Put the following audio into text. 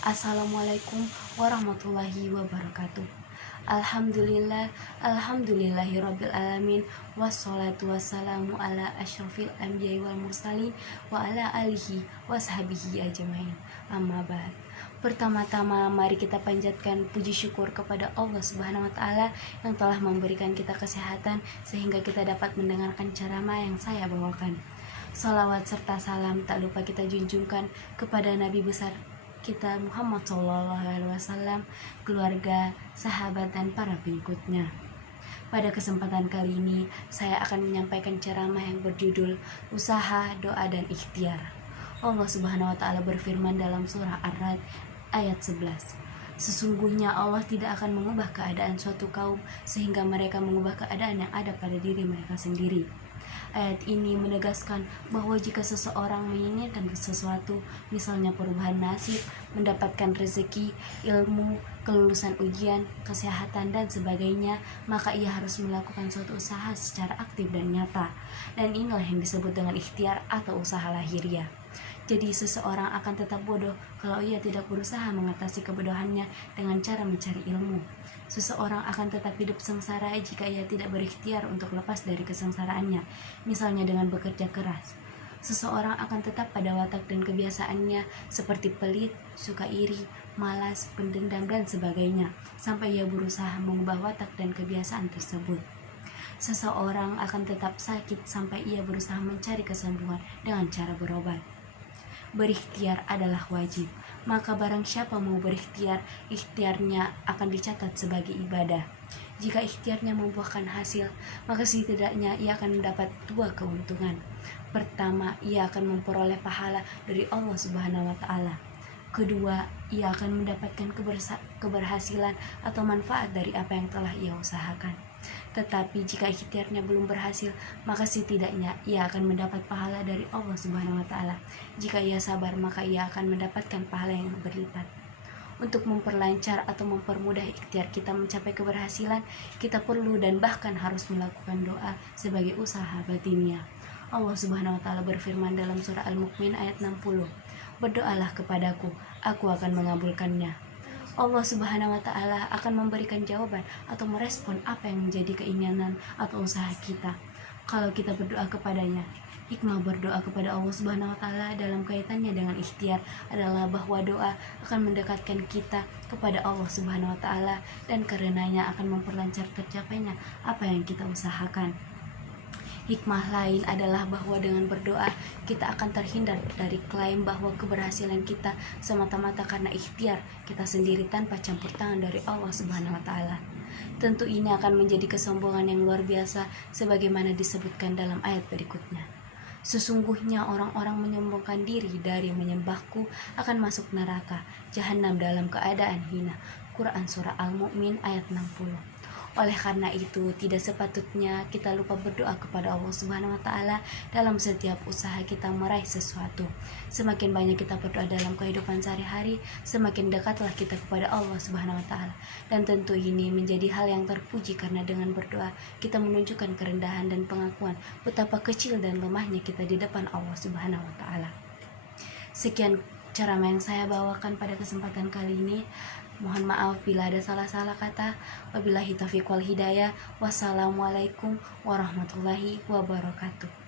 Assalamualaikum warahmatullahi wabarakatuh. Alhamdulillahirabbil alamin, wassalatu wassalamu ala asyrafil anbiya'i wal mursalin wa ala alihi washabihi ajmain. Amma ba'd. Pertama-tama mari kita panjatkan puji syukur kepada Allah Subhanahu wa taala yang telah memberikan kita kesehatan sehingga kita dapat mendengarkan ceramah yang saya bawakan. Salawat serta salam tak lupa kita junjungkan kepada Nabi besar kita Muhammad SAW, keluarga, sahabat, dan para pengikutnya. Pada kesempatan kali ini, saya akan menyampaikan ceramah yang berjudul Usaha, Doa, dan Ikhtiar. Allah Subhanahu wa Ta'ala berfirman dalam surah Ar-Ra'd ayat 11. Sesungguhnya Allah tidak akan mengubah keadaan suatu kaum sehingga mereka mengubah keadaan yang ada pada diri mereka sendiri. Ayat ini menegaskan bahwa jika seseorang menginginkan sesuatu, misalnya perubahan nasib, mendapatkan rezeki, ilmu, kelulusan ujian, kesehatan, dan sebagainya, maka ia harus melakukan suatu usaha secara aktif dan nyata. Dan inilah yang disebut dengan ikhtiar atau usaha lahiriah. Jadi seseorang akan tetap bodoh kalau ia tidak berusaha mengatasi kebodohannya dengan cara mencari ilmu. Seseorang akan tetap hidup sengsara jika ia tidak berikhtiar untuk lepas dari kesengsaraannya, misalnya dengan bekerja keras. Seseorang akan tetap pada watak dan kebiasaannya seperti pelit, suka iri, malas, pendendam, dan sebagainya, sampai ia berusaha mengubah watak dan kebiasaan tersebut. Seseorang akan tetap sakit sampai ia berusaha mencari kesembuhan dengan cara berobat. Berikhtiar adalah wajib, maka barang siapa mau berikhtiar, ikhtiarnya akan dicatat sebagai ibadah. Jika ikhtiarnya membuahkan hasil, maka setidaknya ia akan mendapat dua keuntungan. Pertama, ia akan memperoleh pahala dari Allah Subhanahu wa Ta'ala. Kedua, ia akan mendapatkan keberhasilan atau manfaat dari apa yang telah ia usahakan. Tetapi jika ikhtiarnya belum berhasil, maka setidaknya ia akan mendapat pahala dari Allah Subhanahu wa Ta'ala. Jika ia sabar, maka ia akan mendapatkan pahala yang berlipat. Untuk memperlancar atau mempermudah ikhtiar kita mencapai keberhasilan, kita perlu dan bahkan harus melakukan doa sebagai usaha batiniah. Allah Subhanahu wa Ta'ala berfirman dalam surah Al-Mu'min ayat 60, "Berdoalah kepadaku, aku akan mengabulkannya." Allah Subhanahu wa Ta'ala akan memberikan jawaban atau merespon apa yang menjadi keinginan atau usaha kita kalau kita berdoa kepadanya. Hikmah berdoa kepada Allah Subhanahu wa Ta'ala dalam kaitannya dengan ikhtiar adalah bahwa doa akan mendekatkan kita kepada Allah Subhanahu wa Ta'ala dan karenanya akan memperlancar tercapainya apa yang kita usahakan. Hikmah lain adalah bahwa dengan berdoa kita akan terhindar dari klaim bahwa keberhasilan kita semata-mata karena ikhtiar kita sendiri tanpa campur tangan dari Allah Subhanahu wa Ta'ala. Tentu ini akan menjadi kesombongan yang luar biasa sebagaimana disebutkan dalam ayat berikutnya. Sesungguhnya orang-orang menyombongkan diri dari menyembahku akan masuk neraka jahanam dalam keadaan hina. Quran Surah Al-Mu'min ayat 60. Oleh karena itu, tidak sepatutnya kita lupa berdoa kepada Allah Subhanahu wa Ta'ala dalam setiap usaha kita meraih sesuatu. Semakin banyak kita berdoa dalam kehidupan sehari-hari, semakin dekatlah kita kepada Allah Subhanahu wa Ta'ala. Dan tentu ini menjadi hal yang terpuji karena dengan berdoa kita menunjukkan kerendahan dan pengakuan betapa kecil dan lemahnya kita di depan Allah Subhanahu wa Ta'ala. Sekian ceramah yang saya bawakan pada kesempatan kali ini. Mohon maaf bila ada salah-salah kata. Wabillahi taufiq wal hidayah. Wassalamualaikum warahmatullahi wabarakatuh.